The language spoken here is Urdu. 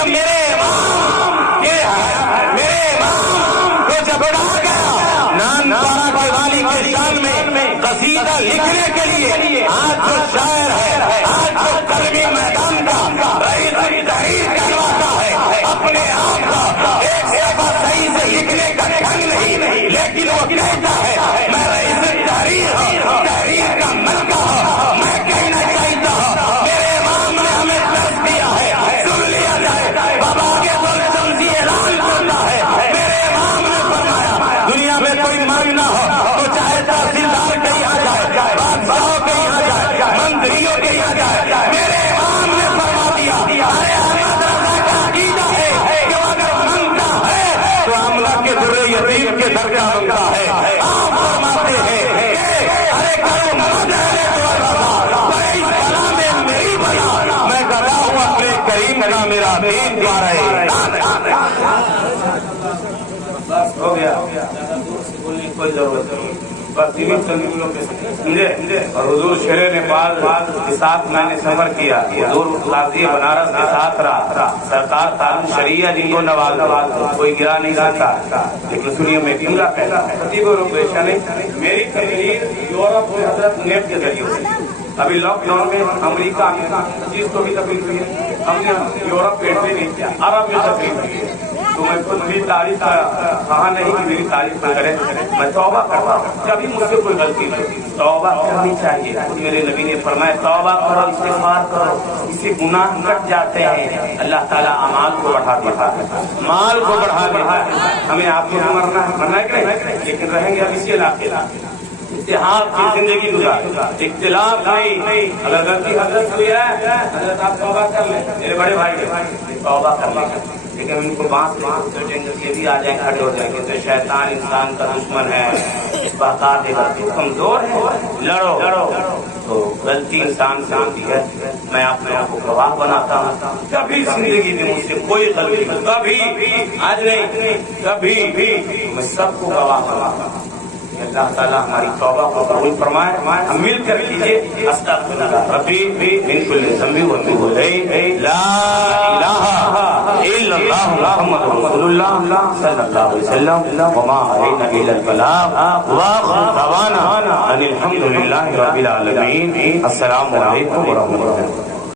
جب میرے امام کو جب ڈالا گیا نان پارا کے والی کے شان میں قصیدہ لکھنے کے لیے، آج جو شاعر ہے، آج جو کلمی میدان کا رئیس تحریر کہلواتا ہے، اپنے آپ کا ایک صفحہ صحیح سے لکھنے کا ڈھنگ نہیں، لیکن وہ کہتا ہے میں رئیس تحریر ہوں، تحریر کا ملکہ ہوں، میں کہنا چاہتا ہوں میرے امام نے ہمیں درس دیا ہے، سن لیا جائے۔ بابا کے بول شمسی اعلان کرتا ہے، میرے امام نے فرمایا دنیا میں کوئی مانگنا ہو تو چاہے تحصیلدار کہیں آ جائے، بادشاہوں کہیں آ جائے، منتریوں کہیں آ جائے، میرے امام نے فرما دیا ارے احمد رضا کا عقیدہ ہے کہ اگر مانگتا ہے تو عملہ کے در یتیم کے در کا مانگتا ہے۔ آپ فرماتے ہیں ارے کرو مدد ہے تو رضا بڑی بلا میں میری بلا، میں گدا ہوں اپنے کریم کا میرا دین جا رہے۔ بس ہو گیا، بولنے کی کوئی ضرورت نہیں، بس تین چندوں پہ سمجھے۔ اور حضور شیر نپال کے ساتھ میں نے سفر کیا، حضور قاضی بنارس کے ساتھ رہا، سرکار تعلق شریعہ جن کو نواز کوئی گرا نہیں سکتا، لیکن سنیے میں جملہ کہتا ہوں، خطیب و رویشہ نہیں، میری تقریر یورپ میں حضرت نیب کے ذریعے ہوئی۔ ابھی لاک ڈاؤن میں امریکہ میں جس کو بھی تکلیف ہوئی ہے، ہم نے یورپ پیٹنے نہیں کیا، عرب میں تکلیف ہوئی ہے، تو میں خود بھی تعریف کہا نہیں کہ میری تعریف نہ کرے، میں توبہ کرتا ہوں جب بھی مجھ سے کوئی غلطی ہو، توبہ کرنی چاہیے۔ میرے نبی نے فرمایا توبہ کرو، استغفار کرو، اس سے گناہ کٹ جاتے ہیں، اللہ تعالیٰ اعمال کو بڑھا دیتا ہے، مال کو بڑھا دیتا ہے۔ ہمیں آپ کو مرنا ہے کہ نہیں، لیکن رہیں گے اب اسی علاقے اتحاد کی زندگی گزار، اختلاف نہیں۔ اگر غلطی حضرت ہوئی ہے حضرت آپ توبہ کر لیں، میرے بڑے بھائی توبہ کر لیں، لیکن ان کو بات یہ بھی آ جائیں کھڑے ہو جائیں گے تو شیطان انسان کا دشمن ہے، بہکا دے گا، کمزور ہے، لڑو۔ تو غلطی انسان سے ہوتی ہے، میں آپ لوگوں کو گواہ بناتا ہوں، کبھی زندگی میں مجھ سے کوئی غلطی، کبھی آج نہیں کبھی بھی، میں سب کو گواہ بناتا ہوں۔ اللہ تعالیٰ ہماری توبہ کو قبول فرمائے، ہم مل کر کیجیے استغفر اللہ ربی من کل ذنب واتوب الیہ، لا الہ الا اللہ محمد رسول اللہ صلی اللہ علیہ وسلم، وما علینا الا البلاغ، وآخر دعوانا ان الحمد للہ رب العالمین۔ السلام علیکم ورحمۃ اللہ۔